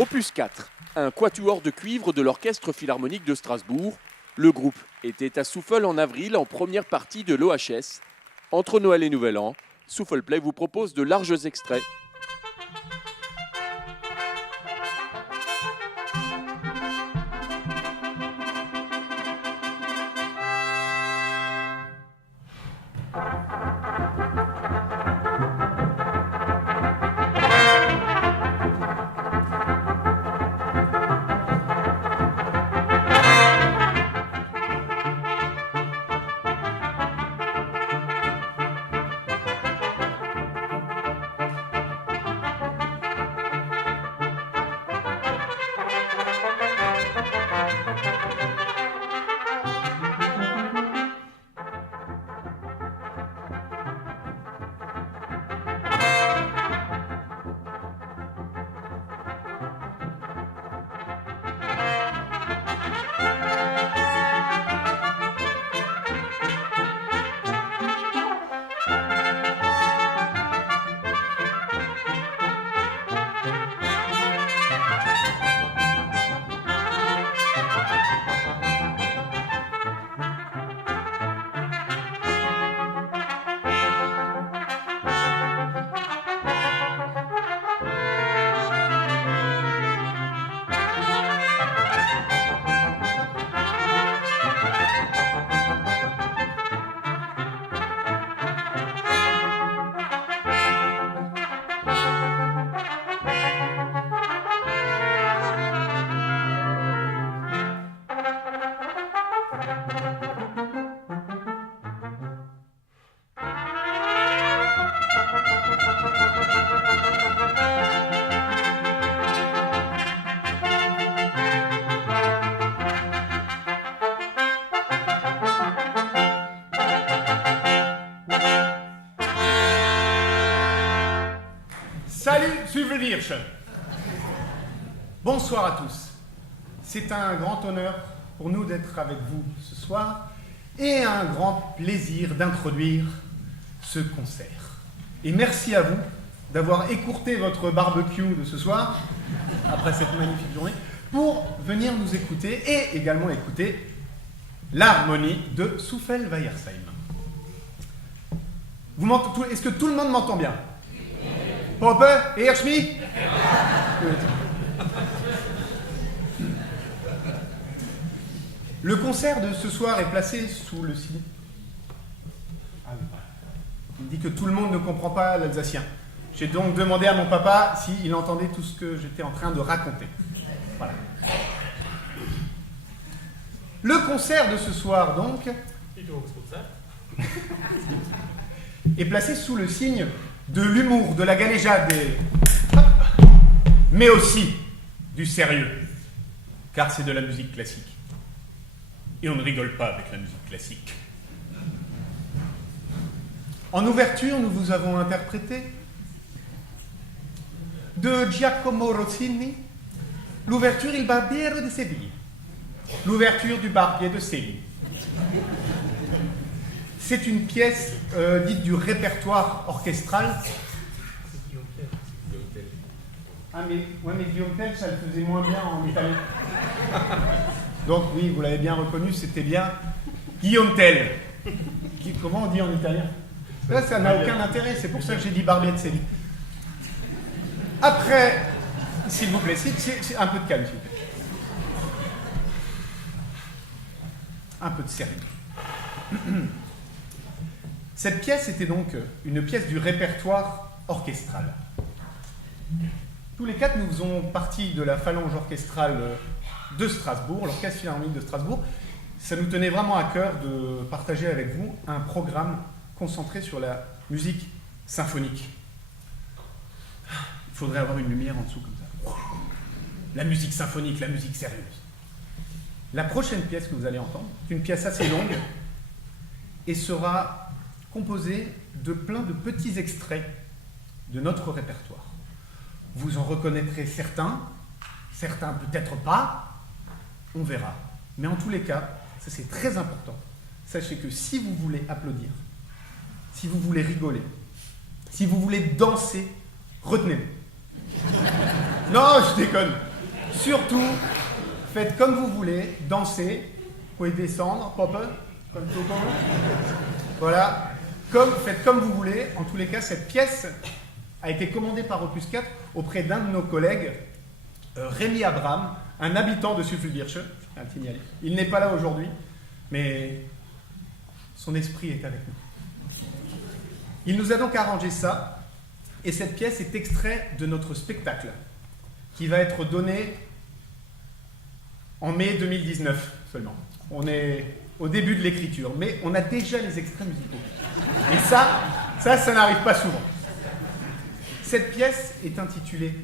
Opus 4, un quatuor de cuivre de l'Orchestre Philharmonique de Strasbourg. Le groupe était à Souffle en avril en première partie de l'OHS. Entre Noël et Nouvel An, Souffle Play vous propose de larges extraits. Salut, suivez Hirsch. Bonsoir à tous. C'est un grand honneur pour nous d'être avec vous ce soir et un grand plaisir d'introduire ce concert. Et merci à vous d'avoir écourté votre barbecue de ce soir, après cette magnifique journée, pour venir nous écouter et également écouter l'harmonie de Souffle-Weiersheim. Est-ce que tout le monde m'entend bien? Poppe et Hirschmi? Le concert de ce soir est placé sous le signe. Il me dit que tout le monde ne comprend pas l'alsacien. J'ai donc demandé à mon papa s'il entendait tout ce que j'étais en train de raconter. Voilà. Le concert de ce soir, donc, est placé sous le signe de l'humour, de la galéjade, mais aussi du sérieux, car c'est de la musique classique. Et on ne rigole pas avec la musique classique. En ouverture, nous vous avons interprété de Giacomo Rossini l'ouverture Il Barbiero di Sevilla, l'ouverture du Barbier de Séville. C'est une pièce dite du répertoire orchestral. Ah mais Guillaume Tell, ça le faisait moins bien en italien. Donc oui, vous l'avez bien reconnu, c'était bien Guillaume Tell. Comment on dit en italien? Là, ça n'a aucun intérêt, c'est pour ça que j'ai dit Barbier de Séville. Après, s'il vous plaît, c'est un peu de calme, s'il vous plaît. Un peu de sérieux. Cette pièce était donc une pièce du répertoire orchestral. Tous les quatre, nous faisons partie de la phalange orchestrale de Strasbourg, l'Orchestre Philharmonique de Strasbourg. Ça nous tenait vraiment à cœur de partager avec vous un programme concentré sur la musique symphonique. Il faudrait avoir une lumière en dessous comme ça. La musique symphonique, la musique sérieuse. La prochaine pièce que vous allez entendre, c'est une pièce assez longue et sera composée de plein de petits extraits de notre répertoire. Vous en reconnaîtrez certains peut-être pas, on verra. Mais en tous les cas, ça c'est très important. Sachez que si vous voulez applaudir, si vous voulez rigoler, si vous voulez danser, retenez-vous. Non, je déconne. Surtout, faites comme vous voulez, dansez, vous pouvez descendre, pop, comme tout le monde. Voilà, faites comme vous voulez. En tous les cas, cette pièce a été commandée par Opus 4 auprès d'un de nos collègues, Rémi Abraham, un habitant de Suffelbirche, je tiens à le signaler. Il n'est pas là aujourd'hui, mais son esprit est avec nous. Il nous a donc arrangé ça, et cette pièce est extrait de notre spectacle, qui va être donné en mai 2019 seulement. On est au début de l'écriture, mais on a déjà les extraits musicaux. Et ça n'arrive pas souvent. Cette pièce est intitulée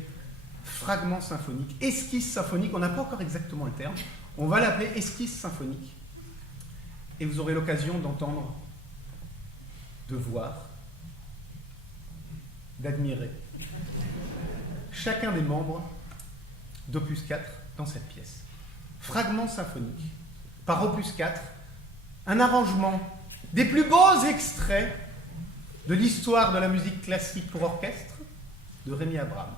Fragments symphoniques, esquisse symphonique, on n'a pas encore exactement le terme, on va l'appeler esquisse symphonique. Et vous aurez l'occasion d'entendre, de voir, d'admirer chacun des membres d'Opus 4 dans cette pièce. Fragments symphoniques, par Opus 4, un arrangement des plus beaux extraits de l'histoire de la musique classique pour orchestre de Rémi Abraham.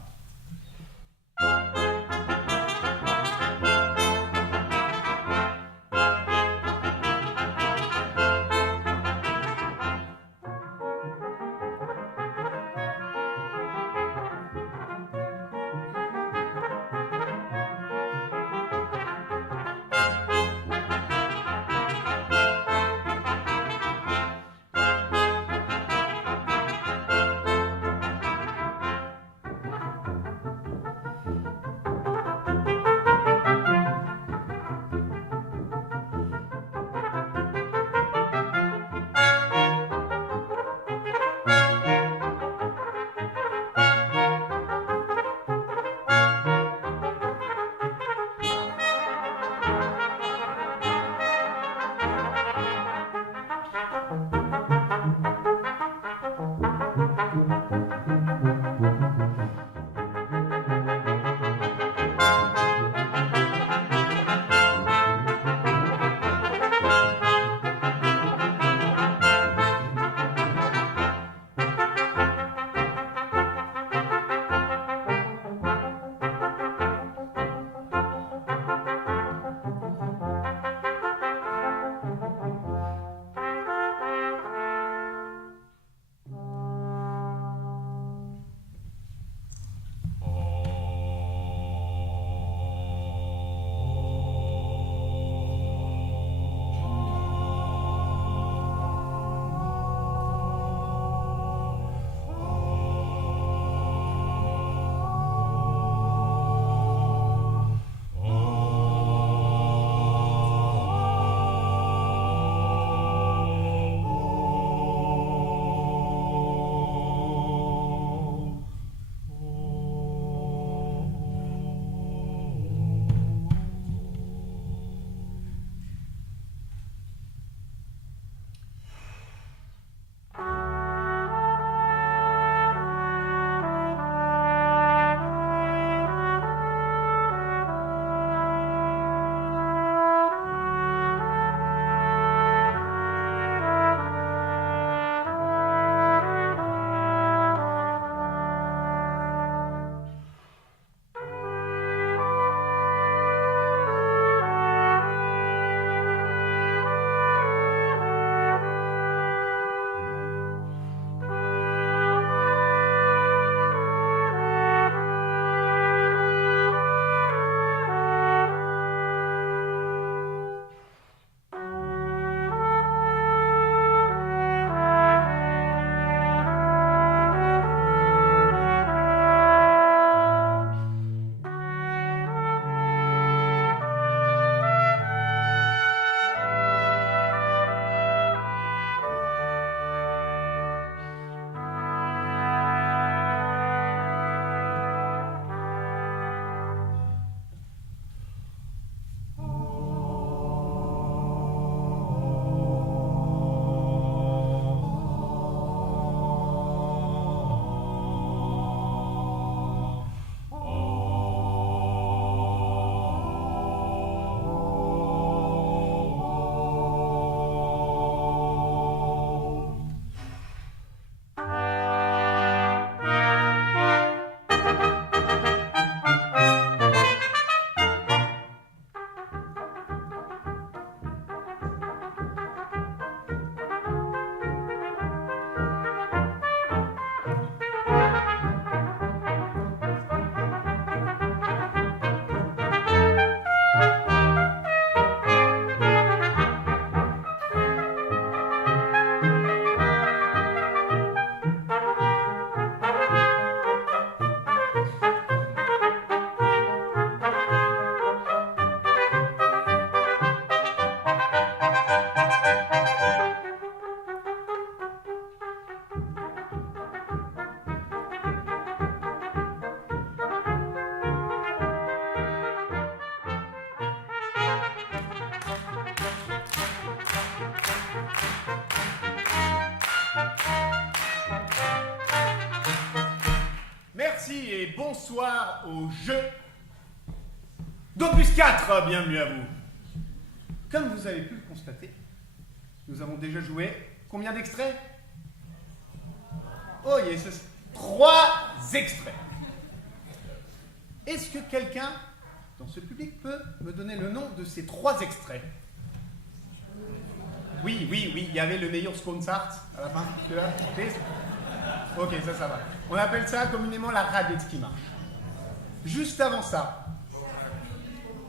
et bonsoir au jeu d'Opus 4, bienvenue à vous. Comme vous avez pu le constater, nous avons déjà joué combien d'extraits? Oh yes, 3 extraits. Est-ce que quelqu'un dans ce public peut me donner le nom de ces 3 extraits? Oui, il y avait le meilleur Skonsart à la fin. Ok, ça va. On appelle ça communément la radette qui marche. Juste avant ça,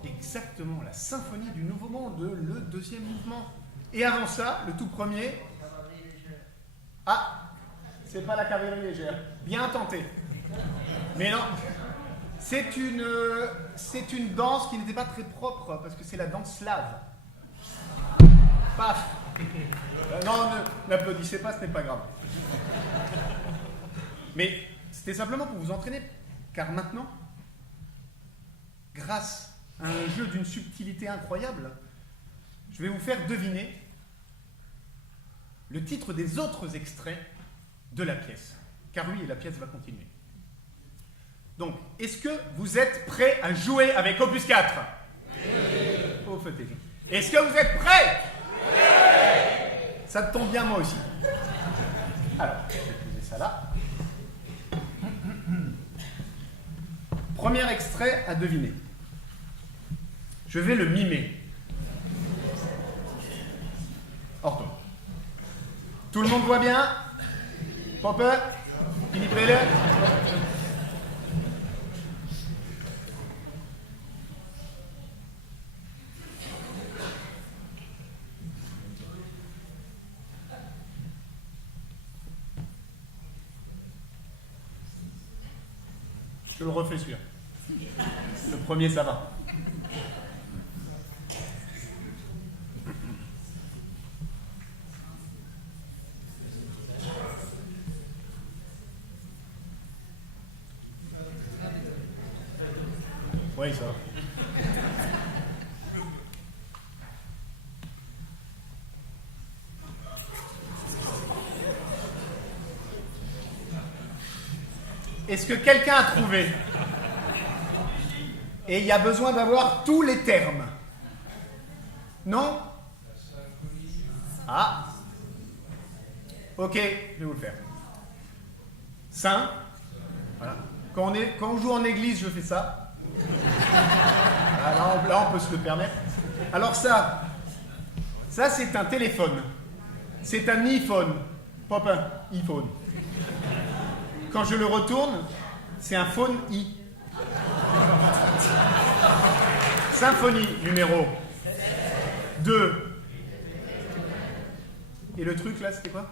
exactement, la symphonie du Nouveau Monde, le 2e mouvement. Et avant ça, le tout premier. Ah, c'est pas la cavalerie légère. Bien tenté. Mais non, c'est une danse qui n'était pas très propre, parce que c'est la danse slave. Paf. Non, n'applaudissez pas, ce n'est pas grave. Mais c'était simplement pour vous entraîner, car maintenant, grâce à un jeu d'une subtilité incroyable, je vais vous faire deviner le titre des autres extraits de la pièce. Car oui, la pièce va continuer. Donc, est-ce que vous êtes prêts à jouer avec Opus 4? Oh, est-ce que vous êtes prêts? Ça te tombe bien, moi aussi. Alors, je vais poser ça là. Premier extrait à deviner. Je vais le mimer. Orton. Tout le monde voit bien? Popper? Philippe-le? Je le refais celui-là. Le premier, ça va. Oui, ça va. Est-ce que quelqu'un a trouvé? Et il y a besoin d'avoir tous les termes. Non? Ah. Ok, je vais vous le faire. Saint. Voilà. Quand on joue en église, je fais ça. Voilà, là, on peut se le permettre. Alors ça c'est un téléphone. C'est un iPhone. Pop un iPhone. Quand je le retourne, c'est un phone I. Symphonie numéro 2. Et le truc là, c'était quoi?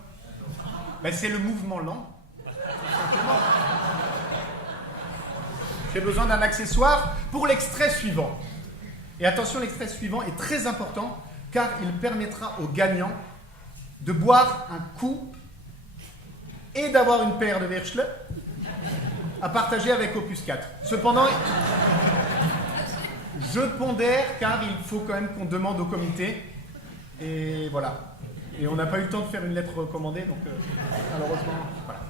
Ben, c'est le mouvement lent. Simplement. J'ai besoin d'un accessoire pour l'extrait suivant. Et attention, l'extrait suivant est très important car il permettra au gagnant de boire un coup et d'avoir une paire de Werschle à partager avec Opus 4. Cependant, je pondère car il faut quand même qu'on demande au comité. Et voilà. Et on n'a pas eu le temps de faire une lettre recommandée, donc malheureusement, voilà.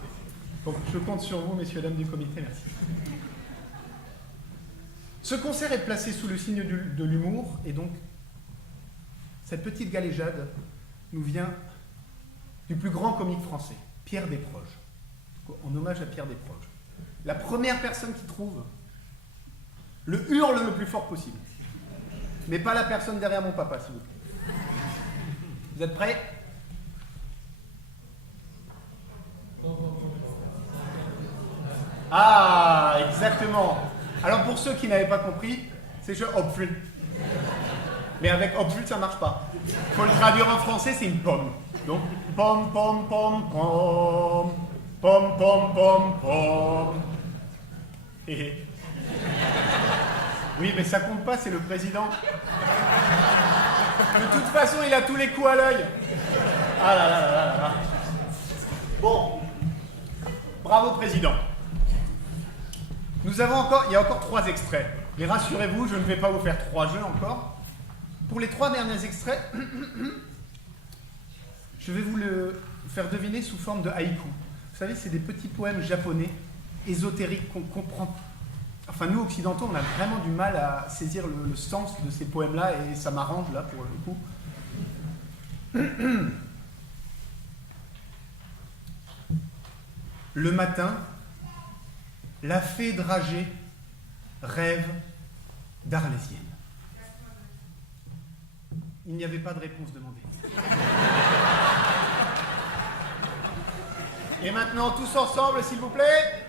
Donc je compte sur vous, messieurs et dames du comité, merci. Ce concert est placé sous le signe de l'humour, et donc cette petite galéjade nous vient du plus grand comique français, Pierre Desproges, en hommage à Pierre Desproges. La première personne qui trouve le hurle le plus fort possible. Mais pas la personne derrière mon papa, s'il vous plaît. Vous êtes prêts? Ah, exactement. Alors pour ceux qui n'avaient pas compris, c'est je Hopful. Mais avec Hopful, ça marche pas. Faut le traduire en français, c'est une pomme. Donc, pom, pom, pom, pom. Pom, pom, pom, pom. Oui, mais ça compte pas, c'est le président. De toute façon, il a tous les coups à l'œil. Ah là là là là là. Bon. Bravo, président. Il y a encore 3 extraits. Mais rassurez-vous, je ne vais pas vous faire 3 jeux encore. Pour les 3 derniers extraits, je vais vous le faire deviner sous forme de haïku. Vous savez, c'est des petits poèmes japonais ésotérique qu'on comprend. Enfin, nous, occidentaux, on a vraiment du mal à saisir le sens de ces poèmes-là, et ça m'arrange, là, pour le coup. Le matin, la fée dragée rêve d'Arlésienne. Il n'y avait pas de réponse demandée. Et maintenant, tous ensemble, s'il vous plaît.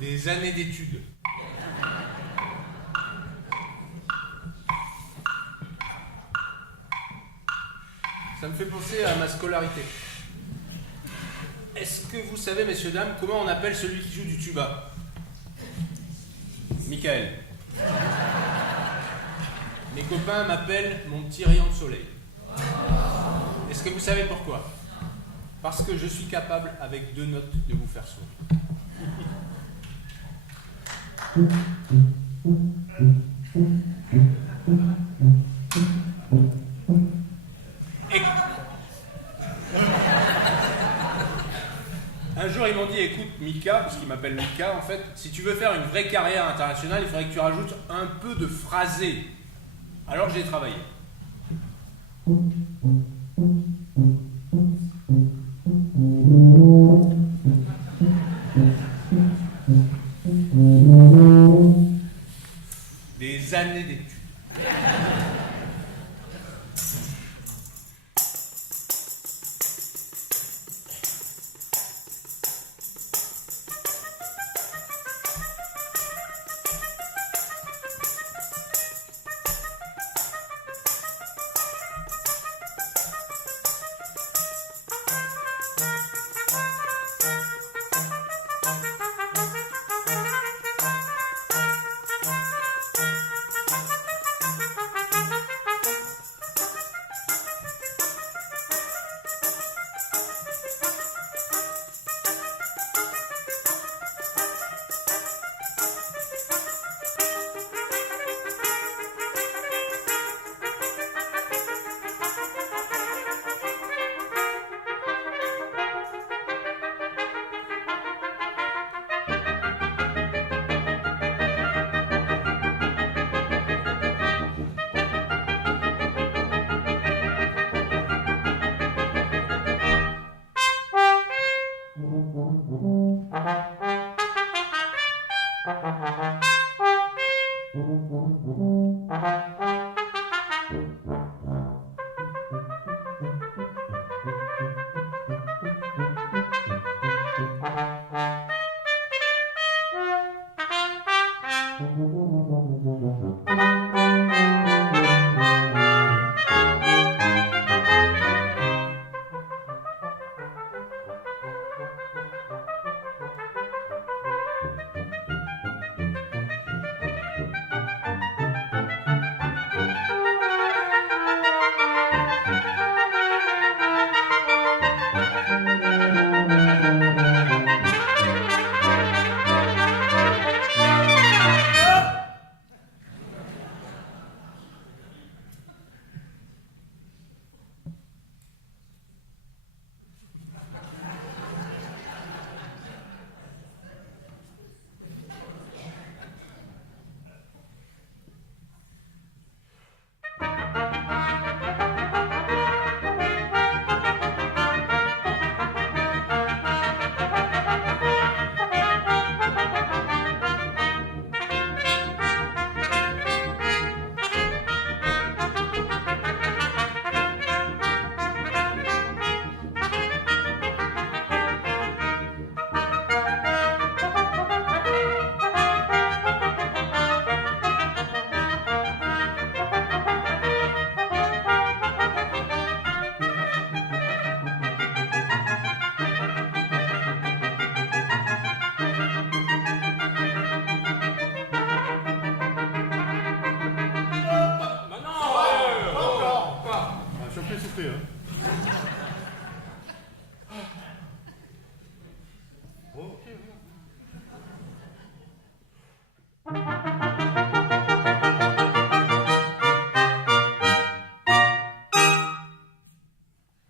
Des années d'études. Ça me fait penser à ma scolarité. Est-ce que vous savez, messieurs, dames, comment on appelle celui qui joue du tuba? Michael. Mes copains m'appellent mon petit rayon de soleil. Est-ce que vous savez pourquoi? Parce que je suis capable, avec 2 notes, de vous faire sourire. Un jour, ils m'ont dit, écoute, Mika, parce qu'ils m'appellent Mika, en fait, si tu veux faire une vraie carrière internationale, il faudrait que tu rajoutes un peu de phrasé. Alors j'ai travaillé. Des années d'études.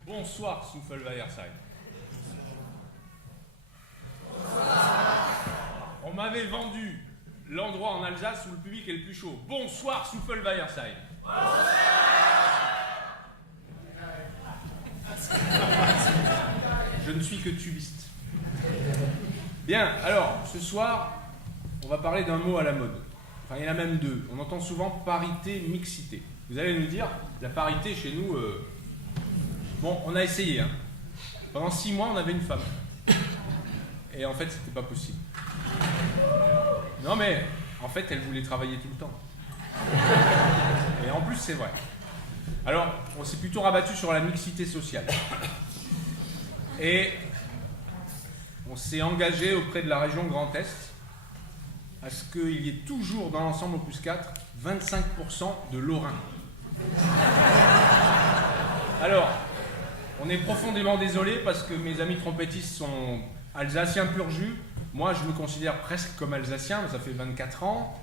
Bonsoir, Souffle-Weiersheim. On m'avait vendu l'endroit en Alsace où le public est le plus chaud. Bonsoir, Souffle-Weiersheim. Je ne suis que tubiste. Bien, alors, ce soir, on va parler d'un mot à la mode. Enfin, il y en a même deux. On entend souvent parité, mixité. Vous allez nous dire, la parité chez nous, bon, on a essayé. Hein. Pendant 6 mois, on avait une femme. Et en fait, c'était pas possible. Non, mais en fait, elle voulait travailler tout le temps. Et en plus, c'est vrai. Alors, on s'est plutôt rabattu sur la mixité sociale. Et on s'est engagé auprès de la région Grand Est à ce qu'il y ait toujours dans l'ensemble Opus 4 25% de Lorrains. Alors, on est profondément désolé parce que mes amis trompettistes sont alsaciens pur jus. Moi, je me considère presque comme alsacien, ça fait 24 ans.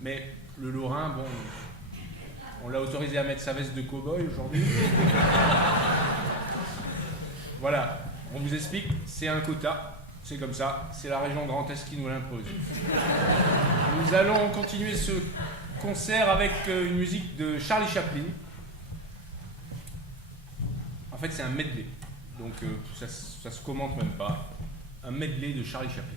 Mais le Lorrain, bon, on l'a autorisé à mettre sa veste de cow-boy aujourd'hui. Voilà, on vous explique, c'est un quota, c'est comme ça, c'est la région Grand Est qui nous l'impose. Nous allons continuer ce concert avec une musique de Charlie Chaplin. En fait, c'est un medley, donc ça se commente même pas. Un medley de Charlie Chaplin.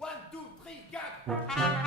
1, 2, 3, 4.